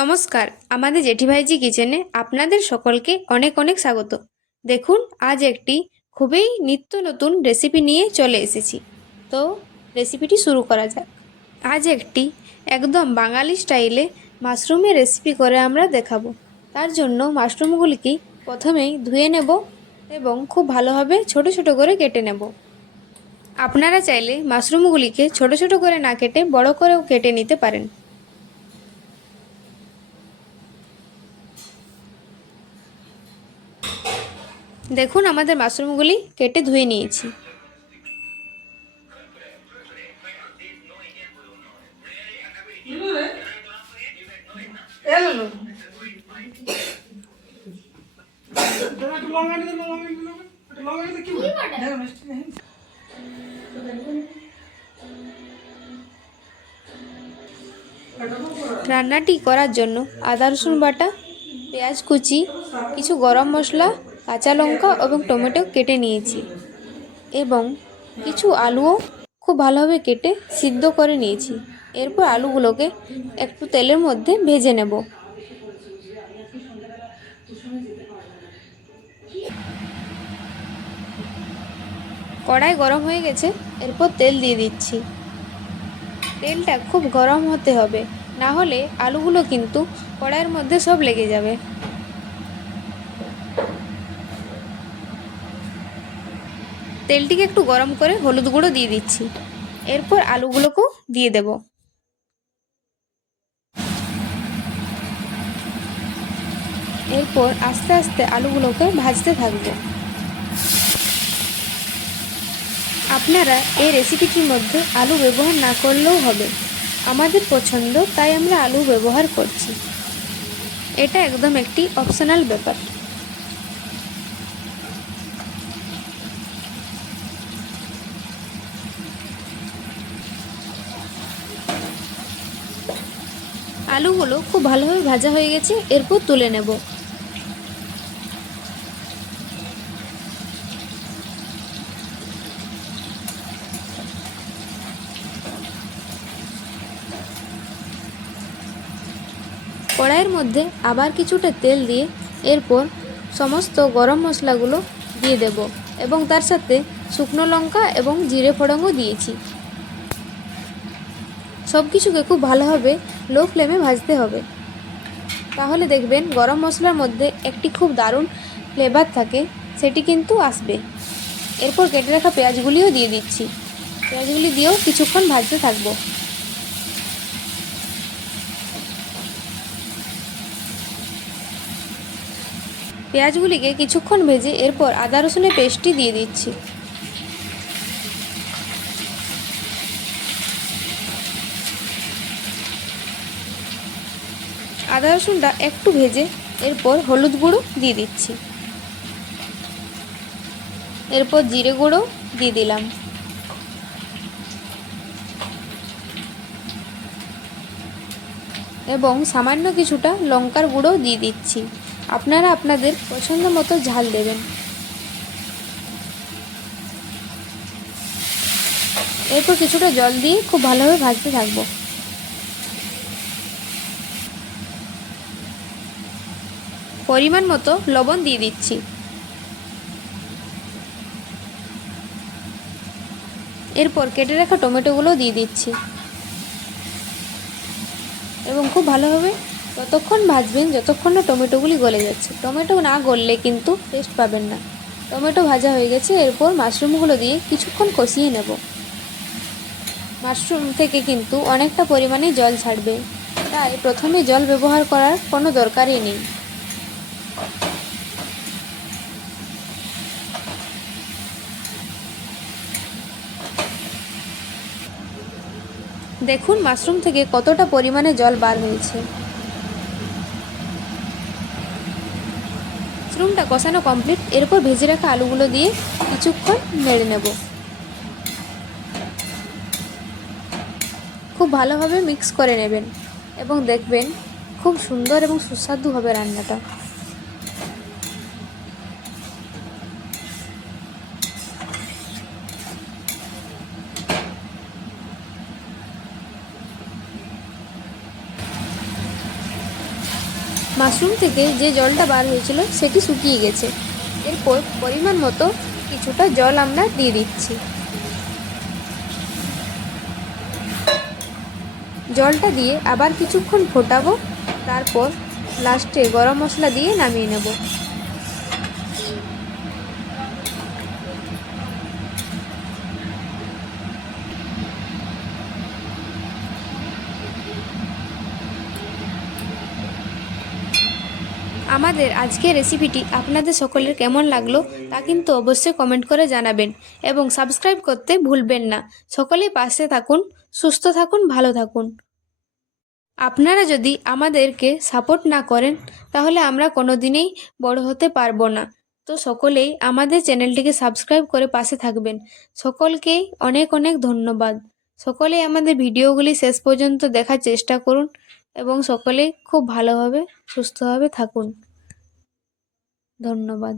নমস্কার, আমাদের জেঠিভাইজি কিচেনে আপনাদের সকলকে অনেক অনেক স্বাগত। দেখুন, আজ একটি খুবই নিত্য নতুন রেসিপি নিয়ে চলে এসেছি। তো রেসিপিটি শুরু করা যাক। আজ একটি একদম বাঙালি স্টাইলে মাশরুমের রেসিপি করে আমরা দেখাবো। তার জন্য মাশরুমগুলিকে প্রথমেই ধুয়ে নেব এবং খুব ভালোভাবে ছোট ছোট করে কেটে নেব। আপনারা চাইলে মাশরুমগুলিকে ছোট ছোট করে না কেটে বড় করেও কেটে নিতে পারেন। দেখুন, আমাদের মাশরুমগুলি কেটে ধুয়ে নিয়েছি। রান্নাটি করার জন্য আদা রসুন বাটা, পেঁয়াজ কুচি, কিছু গরম মশলা, কাঁচা লঙ্কা এবং টমেটো কেটে নিয়েছি এবং কিছু আলুও খুব ভালোভাবে কেটে সিদ্ধ করে নিয়েছি। এরপর আলুগুলোকে একটু তেলের মধ্যে ভেজে নেব। কড়াই গরম হয়ে গেছে, এরপর তেল দিয়ে দিচ্ছি। তেলটা খুব গরম হতে হবে, না হলে আলুগুলো কিন্তু কড়াইয়ের মধ্যে সব লেগে যাবে। তেলটিকে একটু গরম করে হলুদ গুঁড়ো দিয়ে দিচ্ছি। এরপর আলুগুলোকেও দিয়ে দেব। এরপর আস্তে আস্তে আলুগুলোকে ভাজতে থাকবো। আপনারা এই রেসিপিটির মধ্যে আলু ব্যবহার না করলেও হবে, আমাদের পছন্দ তাই আমরা আলু ব্যবহার করছি। এটা একদম একটি অপশনাল ব্যাপার। আলুগুলো খুব ভালোভাবে ভাজা হয়ে গেছে, এরপর তুলে নেব। কড়াইয়ের মধ্যে আবার কিছুটা তেল দিয়ে এরপর সমস্ত গরম মশলাগুলো দিয়ে দেব এবং তার সাথে শুকনো লঙ্কা এবং জিরে ফোড়নও দিয়েছি। সব কিছুকে খুব ভালোভাবে লো ফ্লেমে ভাজতে হবে, তাহলে দেখবেন গরম মশলার মধ্যে একটি খুব দারুণ ফ্লেভার থাকে, সেটি কিন্তু আসবে। এরপর কেটে রাখা পেঁয়াজগুলিও দিয়ে দিচ্ছি। পেঁয়াজগুলি দিয়েও কিছুক্ষণ ভাজতে থাকবো। পেঁয়াজগুলিকে কিছুক্ষণ ভেজে এরপর আদা রসুনের পেস্টটি দিয়ে দিচ্ছি। আদা রসুনটা একটু ভেজে এরপর হলুদ গুঁড়ো দিয়ে দিচ্ছি। এরপর জিরে গুঁড়ো দিয়ে দিলাম এবং সামান্য কিছুটা লঙ্কার গুঁড়ো দিয়ে দিচ্ছি। আপনারা আপনাদের পছন্দ মতো ঝাল দেবেন। এরপর কিছুটা জল দিয়ে খুব ভালোভাবে ভাজতে থাকবো। পরিমাণ মতো লবণ দিয়ে দিচ্ছি। এরপর কেটে রাখা টমেটোগুলো দিয়ে দিচ্ছি এবং খুব ভালোভাবে ততক্ষণ ভাজবেন যতক্ষণ না টমেটোগুলি গলে যাচ্ছে। টমেটো না গললে কিন্তু টেস্ট পাবেন না। টমেটো ভাজা হয়ে গেছে, এরপর মাশরুমগুলো দিয়ে কিছুক্ষণ কষিয়ে নেব। মাশরুম থেকে কিন্তু অনেকটা পরিমাণে জল ছাড়বে, তাই প্রথমে জল ব্যবহার করার কোনো দরকারই নেই। দেখুন মাশরুম থেকে কতটা পরিমাণে জল বার হয়েছে। মাশরুমটা কষানো কমপ্লিট, এরপর ভেজে রাখা আলুগুলো দিয়ে কিছুক্ষণ নেড়ে নেব। খুব ভালোভাবে মিক্স করে নেবেন এবং দেখবেন খুব সুন্দর এবং সুস্বাদু হবে রান্নাটা। মাশরুম থেকে যে জলটা বার হয়েছিল সেটি শুকিয়ে গেছে। এরপর পরিমাণ মতো কিছুটা জল আমরা দিয়ে দিচ্ছি। জলটা দিয়ে আবার কিছুক্ষণ ফোটাবো, তারপর লাস্টে গরম মশলা দিয়ে নামিয়ে নেব। আমাদের আজকের রেসিপিটি আপনাদের সকলের কেমন লাগলো তা কিন্তু অবশ্যই কমেন্ট করে জানাবেন এবং সাবস্ক্রাইব করতে ভুলবেন না। সকলেই পাশে থাকুন, সুস্থ থাকুন, ভালো থাকুন। আপনারা যদি আমাদেরকে সাপোর্ট না করেন তাহলে আমরা কোনো দিনেই বড় হতে পারবো না। তো সকলেই আমাদের চ্যানেলটিকে সাবস্ক্রাইব করে পাশে থাকবেন। সকলকেই অনেক অনেক ধন্যবাদ। সকলেই আমাদের ভিডিওগুলি শেষ পর্যন্ত দেখার চেষ্টা করুন এবং সকলেই খুব ভালোভাবে সুস্থভাবে থাকুন। ধন্যবাদ।